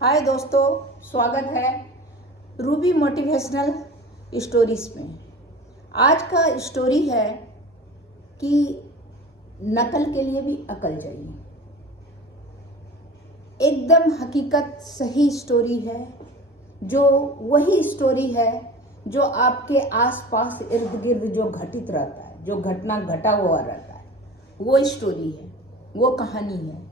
हाय दोस्तों, स्वागत है रूबी मोटिवेशनल स्टोरीज में। आज का स्टोरी है कि नकल के लिए भी अकल चाहिए। एकदम हकीकत सही स्टोरी है, जो वही स्टोरी है जो आपके आसपास इर्द गिर्द जो घटित रहता है, जो घटना घटा हुआ रहता है, वो स्टोरी है, वो कहानी है।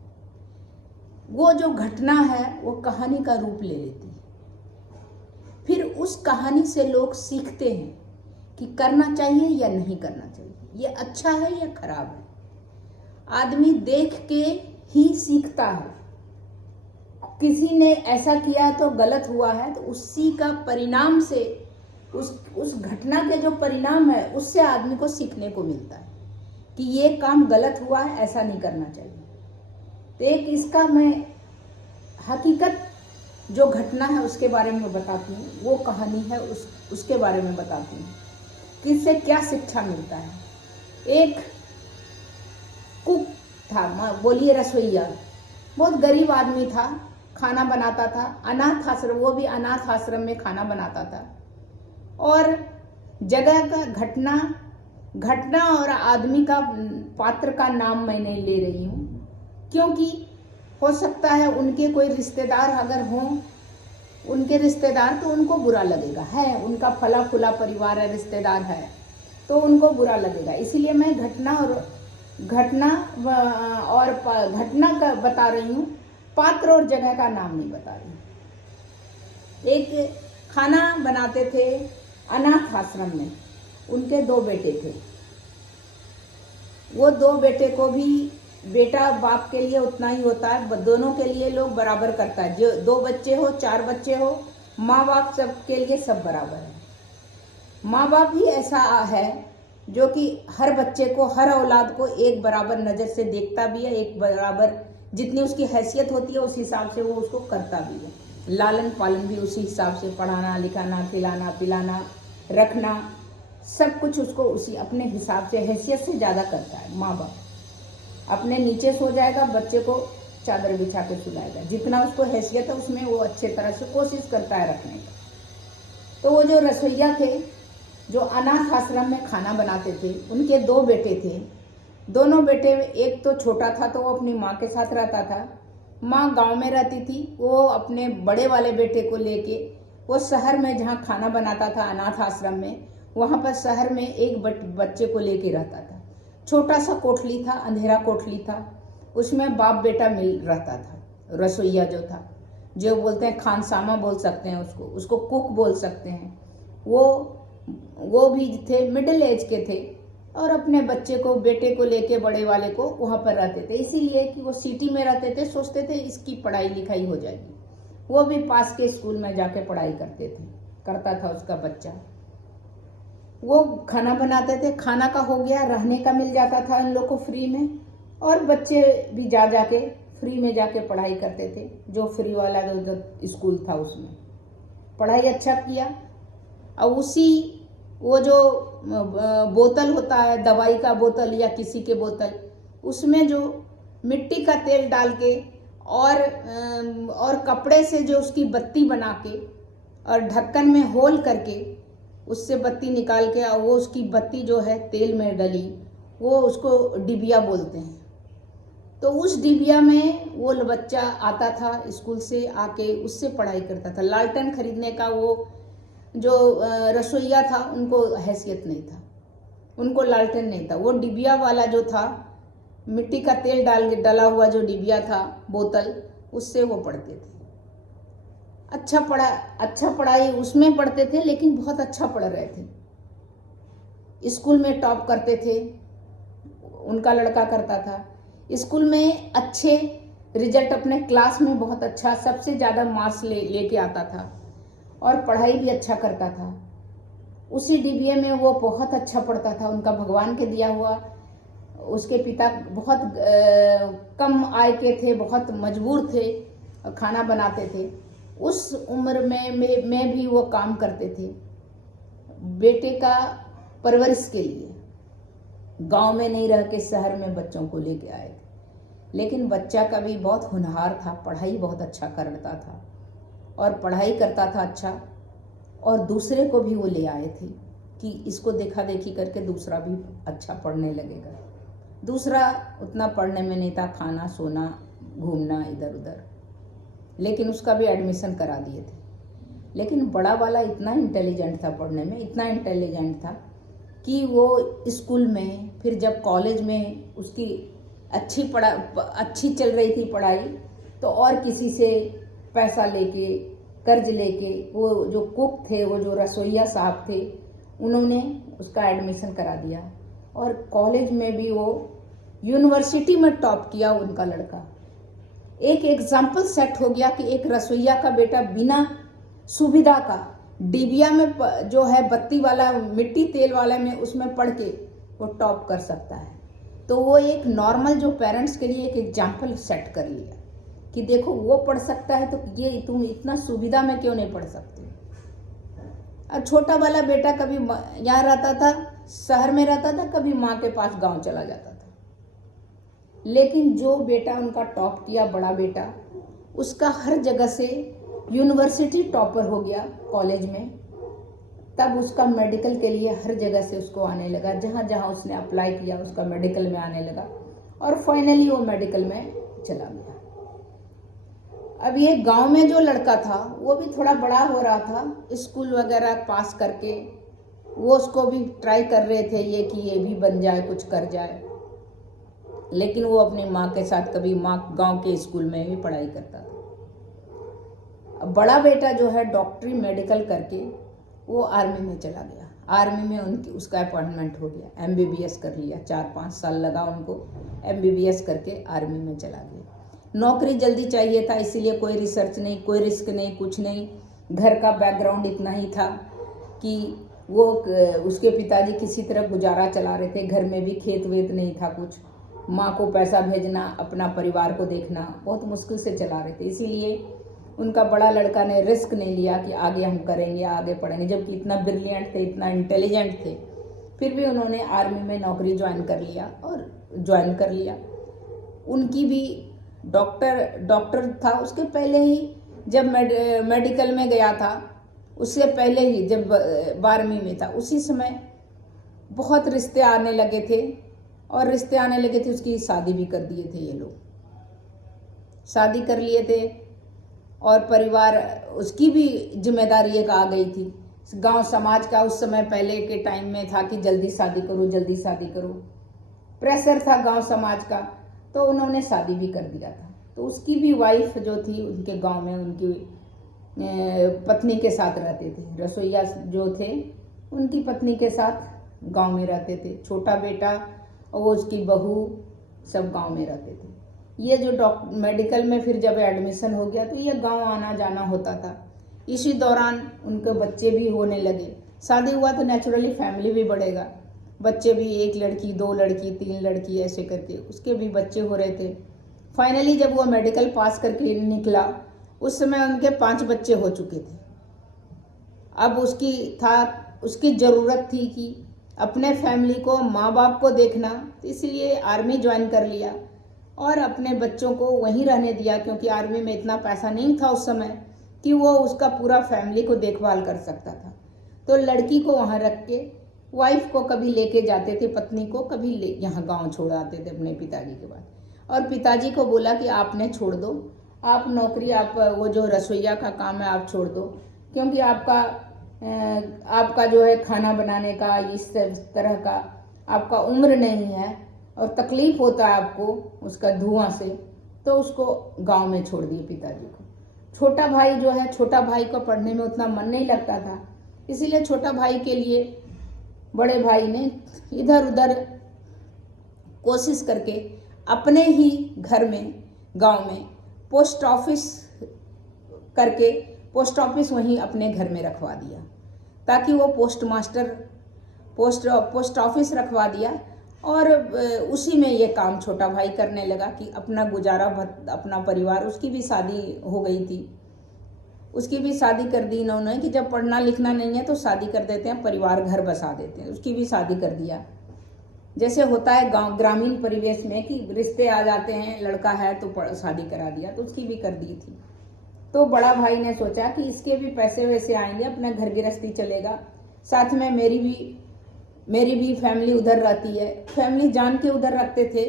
वो जो घटना है वो कहानी का रूप ले लेती है। फिर उस कहानी से लोग सीखते हैं कि करना चाहिए या नहीं करना चाहिए, ये अच्छा है या खराब है। आदमी देख के ही सीखता है। किसी ने ऐसा किया तो गलत हुआ है, तो उसी का परिणाम से उस घटना के जो परिणाम है उससे आदमी को सीखने को मिलता है कि ये काम गलत हुआ है, ऐसा नहीं करना चाहिए। तो एक इसका मैं हकीकत जो घटना है उसके बारे में बताती हूँ, वो कहानी है उसके बारे में बताती हूँ कि इससे क्या शिक्षा मिलता है। एक कुक था, बोलिए रसोइया, बहुत गरीब आदमी था, खाना बनाता था। अनाथ आश्रम, वो भी अनाथ आश्रम में खाना बनाता था। और जगह का घटना और आदमी का पात्र का नाम मैं नहीं ले रही हूँ, क्योंकि हो सकता है उनके कोई रिश्तेदार अगर हों, उनके रिश्तेदार, तो उनको बुरा लगेगा। है उनका फला फुला परिवार है, रिश्तेदार है, तो उनको बुरा लगेगा। इसीलिए मैं घटना का बता रही हूँ, पात्र और जगह का नाम नहीं बता रही हूँ। एक खाना बनाते थे अनाथ आश्रम में, उनके 2 बेटे थे। वो 2 बेटे को भी, बेटा बाप के लिए उतना ही होता है, दोनों के लिए लोग बराबर करता है। जो 2 बच्चे हो, 4 बच्चे हो, माँ बाप सब के लिए सब बराबर है। माँ बाप ही ऐसा है जो कि हर बच्चे को, हर औलाद को एक बराबर नज़र से देखता भी है, एक बराबर जितनी उसकी हैसियत होती है उस हिसाब से वो उसको करता भी है। लालन पालन भी उसी हिसाब से, पढ़ाना लिखाना, खिलाना पिलाना, रखना, सब कुछ उसको उसी अपने हिसाब से, हैसियत से ज़्यादा करता है। माँ बाप अपने नीचे सो जाएगा, बच्चे को चादर बिछा के सुलाएगा, जितना उसको हैसियत है उसमें वो अच्छे तरह से कोशिश करता है रखने का। तो वो जो रसोइया थे, जो अनाथ आश्रम में खाना बनाते थे, उनके 2 बेटे थे। दोनों बेटे, एक तो छोटा था तो वो अपनी माँ के साथ रहता था, माँ गांव में रहती थी। वो अपने बड़े वाले बेटे को लेके वो शहर में जहाँ खाना बनाता था अनाथ आश्रम में, वहाँ पर शहर में एक बच्चे को लेके रहता था। छोटा सा कोठली था, अंधेरा कोठली था, उसमें बाप बेटा मिल रहता था। रसोइया जो था, जो बोलते हैं खानसामा बोल सकते हैं उसको कुक बोल सकते हैं, वो भी थे, मिडिल एज के थे, और अपने बच्चे को, बेटे को लेके, बड़े वाले को वहाँ पर रहते थे। इसीलिए कि वो सिटी में रहते थे, सोचते थे इसकी पढ़ाई लिखाई हो जाएगी। वो भी पास के स्कूल में जाके पढ़ाई करता था उसका बच्चा। वो खाना बनाते थे, खाना का हो गया, रहने का मिल जाता था इन लोग को फ्री में, और बच्चे भी जाके फ्री में जाके पढ़ाई करते थे। जो फ्री वाला जो स्कूल था उसमें पढ़ाई अच्छा किया। और उसी वो जो बोतल होता है, दवाई का बोतल या किसी के बोतल, उसमें जो मिट्टी का तेल डाल के और कपड़े से जो उसकी बत्ती बना के और ढक्कन में होल करके उससे बत्ती निकाल के, और वो उसकी बत्ती जो है तेल में डली, वो उसको डिबिया बोलते हैं। तो उस डिबिया में वो बच्चा आता था स्कूल से आके, उससे पढ़ाई करता था। लालटेन खरीदने का वो जो रसोइया था उनको हैसियत नहीं था, उनको लालटेन नहीं था। वो डिबिया वाला जो था, मिट्टी का तेल डला हुआ जो डिबिया था, बोतल, उससे वो पढ़ते थे। अच्छा पढ़ाई उसमें पढ़ते थे, लेकिन बहुत अच्छा पढ़ रहे थे। स्कूल में टॉप करते थे, उनका लड़का करता था। स्कूल में अच्छे रिजल्ट, अपने क्लास में बहुत अच्छा, सबसे ज़्यादा मार्क्स लेके आता था, और पढ़ाई भी अच्छा करता था। उसी डिबिया में वो बहुत अच्छा पढ़ता था। उनका भगवान के दिया हुआ, उसके पिता बहुत कम आय के थे, बहुत मजबूर थे, खाना बनाते थे। उस उम्र में भी वो काम करते थे बेटे का परवरिश के लिए। गांव में नहीं रह के शहर में बच्चों को लेके आए थे, लेकिन बच्चा का भी बहुत होनहार था, पढ़ाई बहुत अच्छा करता था। और पढ़ाई करता था अच्छा, और दूसरे को भी वो ले आए थे कि इसको देखा देखी करके दूसरा भी अच्छा पढ़ने लगेगा। दूसरा उतना पढ़ने में नहीं था, खाना सोना घूमना इधर उधर, लेकिन उसका भी एडमिशन करा दिए थे। लेकिन बड़ा वाला इतना इंटेलिजेंट था पढ़ने में, इतना इंटेलिजेंट था कि वो स्कूल में, फिर जब कॉलेज में उसकी अच्छी चल रही थी पढ़ाई, तो और किसी से पैसा लेके, कर्ज लेके, वो जो कुक थे, वो जो रसोइया साहब थे, उन्होंने उसका एडमिशन करा दिया। और कॉलेज में भी वो यूनिवर्सिटी में टॉप किया उनका लड़का। एक एग्जाम्पल सेट हो गया कि एक रसोइया का बेटा बिना सुविधा का डिबिया में जो है बत्ती वाला, मिट्टी तेल वाला में, उसमें पढ़ के वो टॉप कर सकता है। तो वो एक नॉर्मल जो पेरेंट्स के लिए एक एग्जाम्पल सेट कर लिया कि देखो वो पढ़ सकता है, तो ये तुम इतना सुविधा में क्यों नहीं पढ़ सकते। अब छोटा वाला बेटा कभी यहाँ रहता था, शहर में रहता था, कभी माँ के पास गांव चला जाता था। लेकिन जो बेटा उनका टॉप किया, बड़ा बेटा, उसका हर जगह से यूनिवर्सिटी टॉपर हो गया कॉलेज में। तब उसका मेडिकल के लिए हर जगह से उसको आने लगा, जहाँ जहाँ उसने अप्लाई किया उसका मेडिकल में आने लगा, और फाइनली वो मेडिकल में चला गया। अब ये गांव में जो लड़का था वो भी थोड़ा बड़ा हो रहा था, स्कूल वगैरह पास करके वो उसको भी ट्राई कर रहे थे ये कि ये भी बन जाए, कुछ कर जाए। लेकिन वो अपनी माँ के साथ, कभी माँ गांव के स्कूल में भी पढ़ाई करता था। अब बड़ा बेटा जो है डॉक्टरी मेडिकल करके वो आर्मी में चला गया। आर्मी में उसका अपॉइंटमेंट हो गया, MBBS कर लिया, 4-5 साल लगा उनको, MBBS करके आर्मी में चला गया। नौकरी जल्दी चाहिए था, इसीलिए कोई रिसर्च नहीं, कोई रिस्क नहीं, कुछ नहीं। घर का बैकग्राउंड इतना ही था कि वो उसके पिताजी किसी तरह गुजारा चला रहे थे, घर में भी खेत वेत नहीं था कुछ, माँ को पैसा भेजना, अपना परिवार को देखना बहुत मुश्किल से चला रहे थे। इसीलिए उनका बड़ा लड़का ने रिस्क नहीं लिया कि आगे हम करेंगे, आगे पढ़ेंगे, जबकि इतना ब्रिलियंट थे, इतना इंटेलिजेंट थे। फिर भी उन्होंने आर्मी में नौकरी ज्वाइन कर लिया और ज्वाइन कर लिया। उनकी भी डॉक्टर था। उसके पहले ही जब मेडिकल में गया था, उससे पहले ही जब 12वीं में था, उसी समय बहुत रिश्ते आने लगे थे, और रिश्ते आने लगे थे, उसकी शादी भी कर दिए थे। ये लोग शादी कर लिए थे, और परिवार, उसकी भी जिम्मेदारी एक आ गई थी। गांव समाज का उस समय पहले के टाइम में था कि जल्दी शादी करो, जल्दी शादी करो, प्रेशर था गांव समाज का, तो उन्होंने शादी भी कर दिया था। तो उसकी भी वाइफ जो थी उनके गांव में उनकी पत्नी के साथ रहते थे। रसोइया जो थे उनकी पत्नी के साथ गांव में रहते थे। छोटा बेटा और वो उसकी बहू सब गांव में रहते थे। ये जो मेडिकल में फिर जब एडमिशन हो गया तो ये गांव आना जाना होता था। इसी दौरान उनके बच्चे भी होने लगे। शादी हुआ तो नेचुरली फैमिली भी बढ़ेगा, बच्चे भी, 1 लड़की 2 लड़की 3 लड़की ऐसे करके उसके भी बच्चे हो रहे थे। फाइनली जब वो मेडिकल पास करके निकला उस समय उनके 5 बच्चे हो चुके थे। अब उसकी ज़रूरत थी कि अपने फैमिली को, माँ बाप को देखना, तो इसलिए आर्मी ज्वाइन कर लिया और अपने बच्चों को वहीं रहने दिया, क्योंकि आर्मी में इतना पैसा नहीं था उस समय कि वो उसका पूरा फैमिली को देखभाल कर सकता था। तो लड़की को वहाँ रख के वाइफ को कभी लेके जाते थे, पत्नी को कभी यहाँ गांव छोड़ आते थे अपने पिताजी के बाद। और पिताजी को बोला कि आपने छोड़ दो, आप नौकरी, आप वो जो रसोइया का काम है आप छोड़ दो, क्योंकि आपका जो है खाना बनाने का, इस तरह का आपका उम्र नहीं है और तकलीफ होता है आपको उसका धुआं से। तो उसको गांव में छोड़ दिए पिताजी को। छोटा भाई जो है, छोटा भाई को पढ़ने में उतना मन नहीं लगता था, इसीलिए छोटा भाई के लिए बड़े भाई ने इधर उधर कोशिश करके अपने ही घर में, गांव में पोस्ट ऑफिस वहीं अपने घर में रखवा दिया, ताकि वो पोस्ट ऑफिस रखवा दिया और उसी में ये काम छोटा भाई करने लगा कि अपना गुजारा, अपना परिवार। उसकी भी शादी हो गई थी, उसकी भी शादी कर दी इन्होंने कि जब पढ़ना लिखना नहीं है तो शादी कर देते हैं, परिवार घर बसा देते हैं। उसकी भी शादी कर दिया, जैसे होता है गांव ग्रामीण परिवेश में कि रिश्ते आ जाते हैं, लड़का है तो शादी करा दिया, तो उसकी भी कर दी थी। तो बड़ा भाई ने सोचा कि इसके भी पैसे वैसे आएंगे, अपना घर गृहस्थी चलेगा, साथ में मेरी भी फैमिली उधर रहती है, फैमिली जान के उधर रखते थे,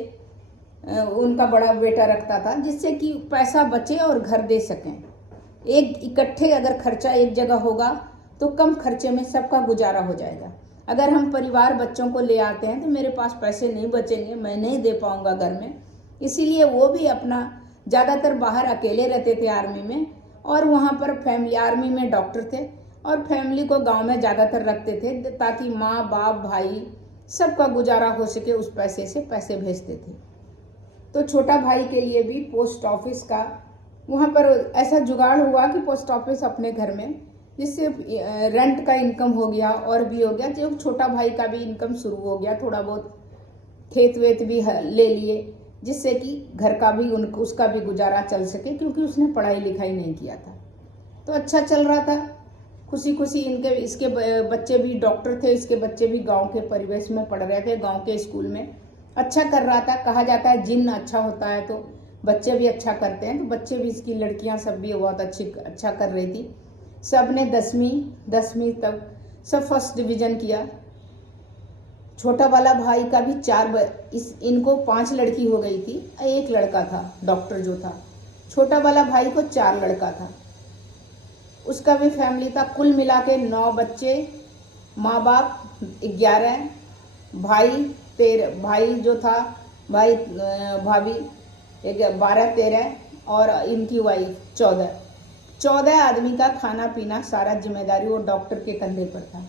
उनका बड़ा बेटा रखता था, जिससे कि पैसा बचे और घर दे सकें। एक इकट्ठे अगर खर्चा एक जगह होगा तो कम खर्चे में सबका गुजारा हो जाएगा। अगर हम परिवार बच्चों को ले आते हैं तो मेरे पास पैसे नहीं बचेंगे, मैं नहीं दे पाऊंगा घर में। इसीलिए वो भी अपना ज़्यादातर बाहर अकेले रहते थे आर्मी में, और वहाँ पर फैमिली आर्मी में डॉक्टर थे और फैमिली को गांव में ज़्यादातर रखते थे ताकि माँ बाप भाई सबका गुजारा हो सके, उस पैसे से पैसे भेजते थे। तो छोटा भाई के लिए भी पोस्ट ऑफिस का वहाँ पर ऐसा जुगाड़ हुआ कि पोस्ट ऑफिस अपने घर में, जिससे रेंट का इनकम हो गया और भी हो गया, जो छोटा भाई का भी इनकम शुरू हो गया, थोड़ा बहुत खेत वेत भी ले लिए, जिससे कि घर का भी उसका भी गुजारा चल सके, क्योंकि उसने पढ़ाई लिखाई नहीं किया था। तो अच्छा चल रहा था, खुशी खुशी। इसके बच्चे भी डॉक्टर थे, इसके बच्चे भी गांव के परिवेश में पढ़ रहे थे, गांव के स्कूल में अच्छा कर रहा था। कहा जाता है जिन अच्छा होता है तो बच्चे भी अच्छा करते हैं, तो बच्चे भी, इसकी लड़कियां सब भी बहुत अच्छा कर रही थी। सब ने 10वीं तक सब फर्स्ट डिवीज़न किया। छोटा वाला भाई का भी इनको 5 लड़की हो गई थी, एक लड़का था डॉक्टर जो था। छोटा वाला भाई को 4 लड़का था, उसका भी फैमिली था। कुल मिला के 9 बच्चे, माँ बाप 11, भाई जो था, भाभी 12-13 और इनकी वाइफ 14 आदमी का खाना पीना सारा जिम्मेदारी वो डॉक्टर के कंधे पर था।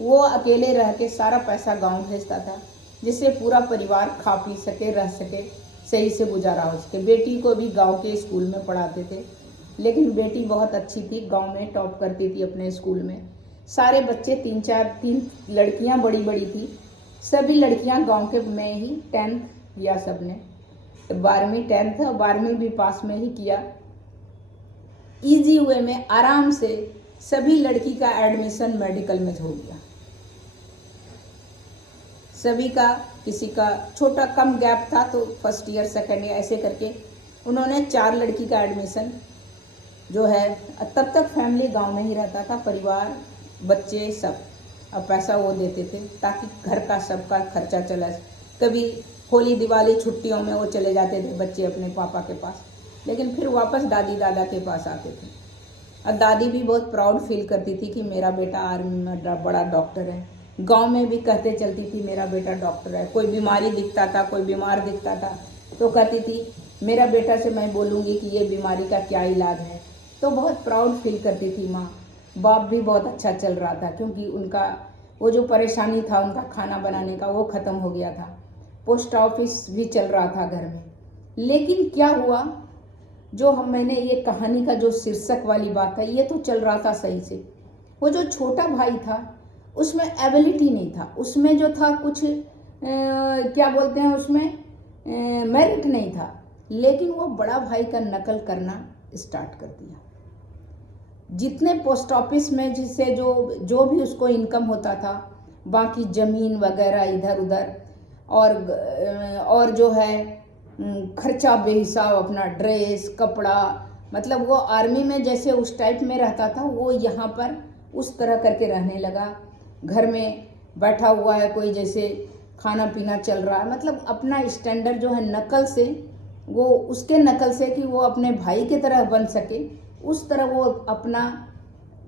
वो अकेले रह के सारा पैसा गांव भेजता था, जिससे पूरा परिवार खा पी सके, रह सके, सही से गुजारा हो सके। बेटी को भी गांव के स्कूल में पढ़ाते थे, लेकिन बेटी बहुत अच्छी थी, गांव में टॉप करती थी अपने स्कूल में। सारे बच्चे 3 लड़कियां बड़ी बड़ी थी, सभी लड़कियां गांव के में ही 10th किया, सबने 12वीं 10th और 12वीं भी पास में ही किया। इजी वे में आराम से सभी लड़की का एडमिशन मेडिकल में हो गया, सभी का। किसी का छोटा कम गैप था तो फर्स्ट ईयर सेकेंड ईयर ऐसे करके उन्होंने 4 लड़की का एडमिशन जो है। तब तक फैमिली गांव में ही रहता था, परिवार बच्चे सब, अब पैसा वो देते थे ताकि घर का सबका खर्चा चला। कभी होली दिवाली छुट्टियों में वो चले जाते थे बच्चे अपने पापा के पास, लेकिन फिर वापस दादी दादा के पास आते थे। और दादी भी बहुत प्राउड फील करती थी कि मेरा बेटा आर्मी में बड़ा डॉक्टर है। गांव में भी कहते चलती थी मेरा बेटा डॉक्टर है। कोई बीमारी दिखता था, कोई बीमार दिखता था तो कहती थी मेरा बेटा से मैं बोलूँगी कि ये बीमारी का क्या इलाज है। तो बहुत प्राउड फील करती थी माँ। बाप भी बहुत अच्छा चल रहा था, क्योंकि उनका वो जो परेशानी था उनका खाना बनाने का वो ख़त्म हो गया था। पोस्ट ऑफिस भी चल रहा था घर में। लेकिन क्या हुआ, जो मैंने ये कहानी का जो शीर्षक वाली बात है, ये तो चल रहा था सही से। वो जो छोटा भाई था उसमें एबिलिटी नहीं था, उसमें जो था कुछ क्या बोलते हैं, उसमें मेरिट नहीं था। लेकिन वो बड़ा भाई का नकल करना स्टार्ट कर दिया। जितने पोस्ट ऑफिस में जिससे जो भी उसको इनकम होता था, बाकी ज़मीन वगैरह इधर उधर, और जो है खर्चा बेहिसाब, अपना ड्रेस कपड़ा, मतलब वो आर्मी में जैसे उस टाइप में रहता था, वो यहाँ पर उस तरह करके रहने लगा। घर में बैठा हुआ है कोई, जैसे खाना पीना चल रहा है, मतलब अपना स्टैंडर्ड जो है नकल से, वो उसके नकल से कि वो अपने भाई की तरह बन सके, उस तरह वो अपना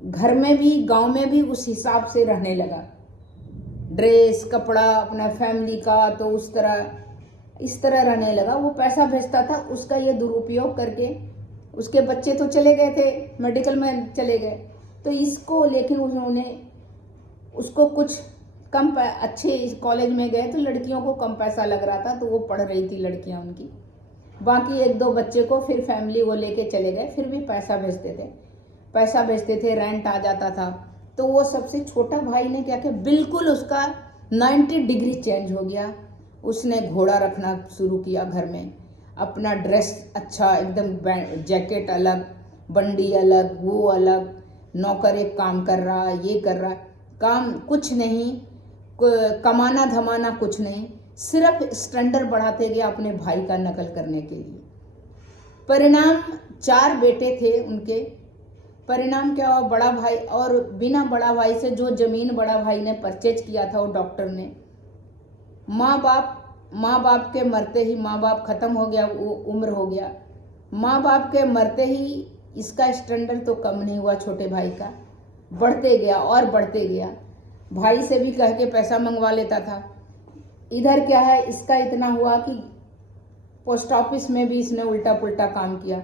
घर में भी गांव में भी उस हिसाब से रहने लगा। ड्रेस कपड़ा अपना फैमिली का, तो इस तरह रहने लगा। वो पैसा भेजता था, उसका ये दुरुपयोग करके उसके बच्चे तो चले गए थे, मेडिकल में चले गए, तो इसको लेकिन उन्होंने उसको कुछ कम अच्छे कॉलेज में गए तो लड़कियों को कम पैसा लग रहा था, तो वो पढ़ रही थी लड़कियां उनकी। बाकी 1-2 बच्चे को फिर फैमिली वो लेके चले गए, फिर भी पैसा भेजते थे, रेंट आ जाता था। तो वो सबसे छोटा भाई ने क्या किया, बिल्कुल उसका 90 डिग्री चेंज हो गया। उसने घोड़ा रखना शुरू किया घर में, अपना ड्रेस अच्छा एकदम, जैकेट अलग, बंडी अलग, वो अलग, नौकर एक काम कर रहा, ये कर रहा, काम कुछ नहीं, कमाना धमाना कुछ नहीं, सिर्फ स्टैंडर्ड बढ़ाते गया अपने भाई का नकल करने के लिए। परिणाम 4 बेटे थे उनके। परिणाम क्या हुआ, बड़ा भाई और बिना बड़ा भाई से जो जमीन बड़ा भाई ने परचेज किया था वो डॉक्टर ने, माँ बाप के मरते ही, माँ बाप खत्म हो गया, वो उम्र हो गया, माँ बाप के मरते ही इसका स्टैंडर्ड तो कम नहीं हुआ, छोटे भाई का बढ़ते गया और बढ़ते गया। भाई से भी कह के पैसा मंगवा लेता था। इधर क्या है, इसका इतना हुआ कि पोस्ट ऑफिस में भी इसने उल्टा पुल्टा काम किया,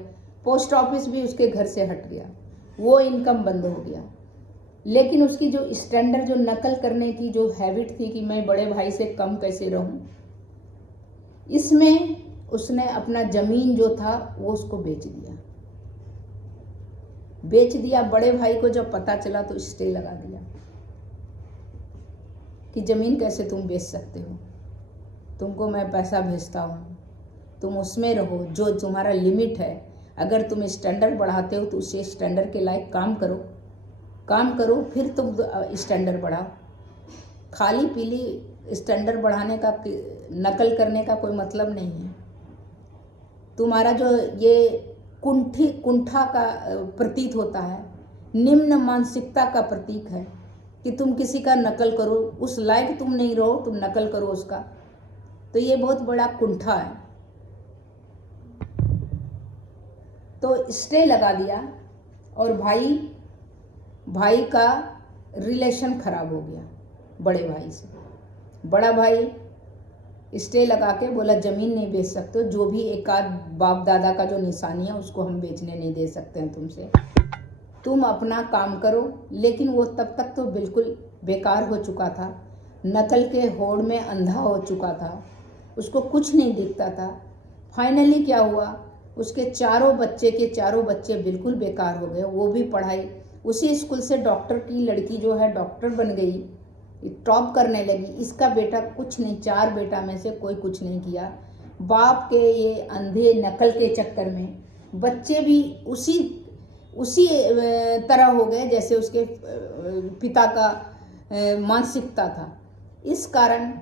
पोस्ट ऑफिस भी उसके घर से हट गया, वो इनकम बंद हो गया। लेकिन उसकी जो स्टैंडर्ड, जो नकल करने की जो हैबिट थी कि मैं बड़े भाई से कम कैसे रहूं, इसमें उसने अपना जमीन जो था वो उसको बेच दिया। बड़े भाई को जब पता चला तो स्टे लगा दिया कि जमीन कैसे तुम बेच सकते हो, तुमको मैं पैसा भेजता हूँ, तुम उसमें रहो, जो तुम्हारा लिमिट है। अगर तुम स्टैंडर्ड बढ़ाते हो तो उसे स्टैंडर्ड के लायक काम करो, फिर तुम स्टैंडर्ड बढ़ाओ। खाली पीली स्टैंडर्ड बढ़ाने का, नकल करने का कोई मतलब नहीं है। तुम्हारा जो ये कुंठा का प्रतीत होता है, निम्न मानसिकता का प्रतीक है कि तुम किसी का नकल करो, उस लायक तुम नहीं रहो, तुम नकल करो उसका, तो ये बहुत बड़ा कुंठा है। तो स्टे लगा दिया और भाई का रिलेशन खराब हो गया बड़े भाई से। बड़ा भाई स्टे लगा के बोला जमीन नहीं बेच सकते, जो भी एक आध बाप दादा का जो निशानी है उसको हम बेचने नहीं दे सकते हैं तुमसे, तुम अपना काम करो। लेकिन वो तब तक तो बिल्कुल बेकार हो चुका था, नकल के होड़ में अंधा हो चुका था, उसको कुछ नहीं दिखता था। फाइनली क्या हुआ, उसके चारों बच्चे बिल्कुल बेकार हो गए। वो भी पढ़ाई, उसी स्कूल से डॉक्टर की लड़की जो है डॉक्टर बन गई, टॉप करने लगी। इसका बेटा कुछ नहीं, 4 बेटा में से कोई कुछ नहीं किया। बाप के ये अंधे नकल के चक्कर में बच्चे भी उसी तरह हो गए जैसे उसके पिता का मानसिकता था। इस कारण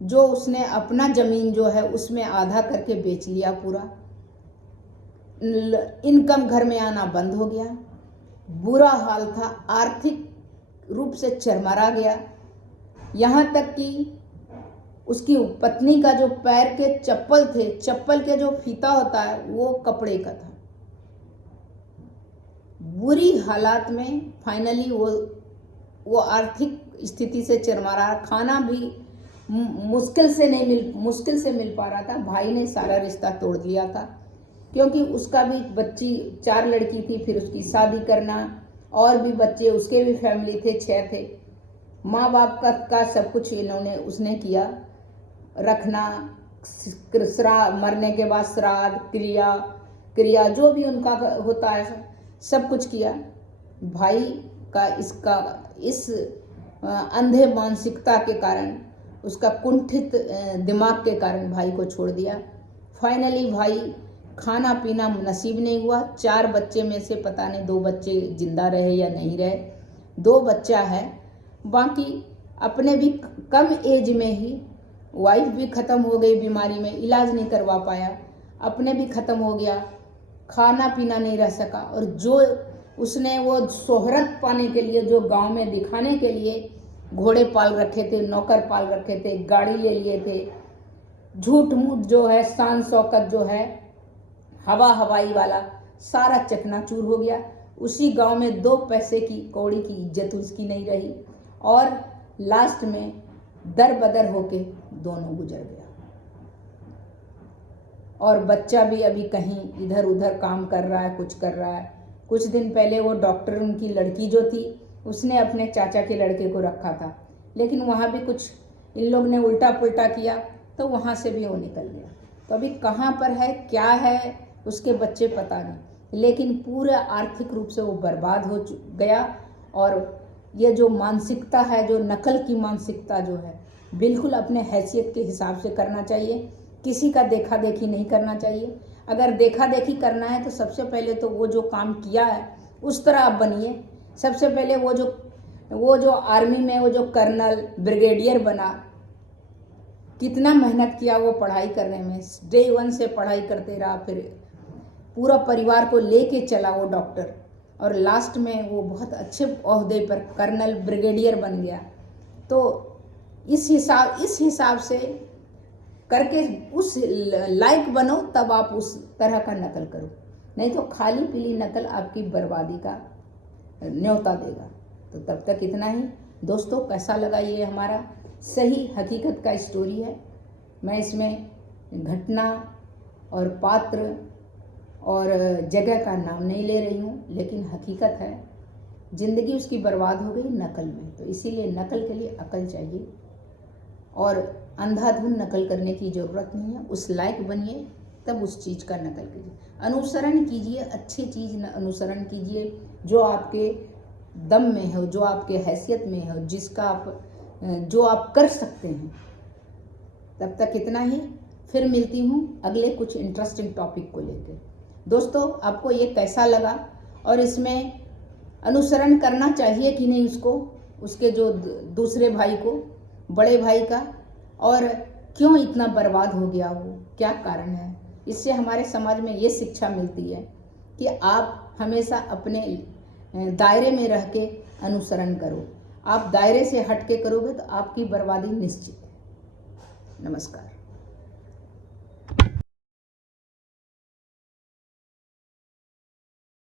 जो उसने अपना जमीन जो है उसमें आधा करके बेच लिया पूरा। इनकम घर में आना बंद हो गया, बुरा हाल था, आर्थिक रूप से चरमरा गया। यहाँ तक कि उसकी पत्नी का जो पैर के चप्पल थे, चप्पल के जो फीता होता है वो कपड़े का था। बुरी हालात में फाइनली वो आर्थिक स्थिति से चरमरा, खाना भी मुश्किल से मिल पा रहा था। भाई ने सारा रिश्ता तोड़ दिया था, क्योंकि उसका भी बच्ची 4 लड़की थी, फिर उसकी शादी करना, और भी बच्चे, उसके भी फैमिली थे, 6 थे। माँ बाप का सब कुछ उसने किया, रखना, मरने के बाद श्राद्ध क्रिया जो भी उनका होता है सब कुछ किया। भाई का इस अंधे मानसिकता के कारण, उसका कुंठित दिमाग के कारण भाई को छोड़ दिया। फाइनली भाई खाना पीना नसीब नहीं हुआ। 4 बच्चे में से पता नहीं 2 बच्चे जिंदा रहे या नहीं रहे, 2 बच्चा है। बाकी अपने भी कम एज में ही वाइफ भी ख़त्म हो गई बीमारी में, इलाज नहीं करवा पाया, अपने भी ख़त्म हो गया, खाना पीना नहीं रह सका। और जो उसने वो शोहरत पाने के लिए, जो गांव में दिखाने के लिए घोड़े पाल रखे थे, नौकर पाल रखे थे, गाड़ी ले लिए थे, झूठ मूठ जो है, शान शौकत जो है, हवाई वाला, सारा चकनाचूर हो गया। उसी गांव में 2 पैसे की कौड़ी की इज्जत उसकी नहीं रही, और लास्ट में दर बदर होके दोनों गुजर गया। और बच्चा भी अभी कहीं इधर उधर काम कर रहा है, कुछ कर रहा है। कुछ दिन पहले वो डॉक्टर, उनकी लड़की जो थी, उसने अपने चाचा के लड़के को रखा था, लेकिन वहाँ भी कुछ इन लोग ने उल्टा पुल्टा किया, तो वहाँ से भी वो निकल गया। तो अभी कहाँ पर है, क्या है, उसके बच्चे पता नहीं, लेकिन पूरा आर्थिक रूप से वो बर्बाद हो गया। और ये जो मानसिकता है, जो नकल की मानसिकता जो है, बिल्कुल अपने हैसियत के हिसाब से करना चाहिए, किसी का देखा देखी नहीं करना चाहिए। अगर देखा देखी करना है तो सबसे पहले तो वो जो काम किया है उस तरह आप बनिए। सबसे पहले वो जो आर्मी में वो जो कर्नल ब्रिगेडियर बना, कितना मेहनत किया वो पढ़ाई करने में, डे 1 से पढ़ाई करते रहा, फिर पूरा परिवार को लेके चला वो डॉक्टर, और लास्ट में वो बहुत अच्छे ओहदे पर कर्नल ब्रिगेडियर बन गया। तो इस हिसाब से करके उस लायक बनो, तब आप उस तरह का नकल करो, नहीं तो खाली पीली नकल आपकी बर्बादी का न्योता देगा। तो तब तक इतना ही दोस्तों। कैसा लगा ये हमारा सही हकीकत का स्टोरी है। मैं इसमें घटना और पात्र और जगह का नाम नहीं ले रही हूँ, लेकिन हकीकत है ज़िंदगी उसकी बर्बाद हो गई नकल में। तो इसीलिए नकल के लिए अकल चाहिए और अंधाधुंध नकल करने की ज़रूरत नहीं है। उस लायक बनिए तब उस चीज़ का नकल कीजिए, अनुसरण कीजिए, अच्छी चीज़ अनुसरण कीजिए जो आपके दम में हो, जो आपके हैसियत में हो, जिसका आप जो आप कर सकते हैं। तब तक इतना ही, फिर मिलती हूँ अगले कुछ इंटरेस्टिंग टॉपिक को लेकर। दोस्तों आपको ये कैसा लगा और इसमें अनुसरण करना चाहिए कि नहीं उसको, उसके जो दूसरे भाई को, बड़े भाई का, और क्यों इतना बर्बाद हो गया वो, क्या कारण है। इससे हमारे समाज में ये शिक्षा मिलती है कि आप हमेशा अपने दायरे में रह के अनुसरण करो। आप दायरे से हट के करोगे तो आपकी बर्बादी निश्चित है। नमस्कार।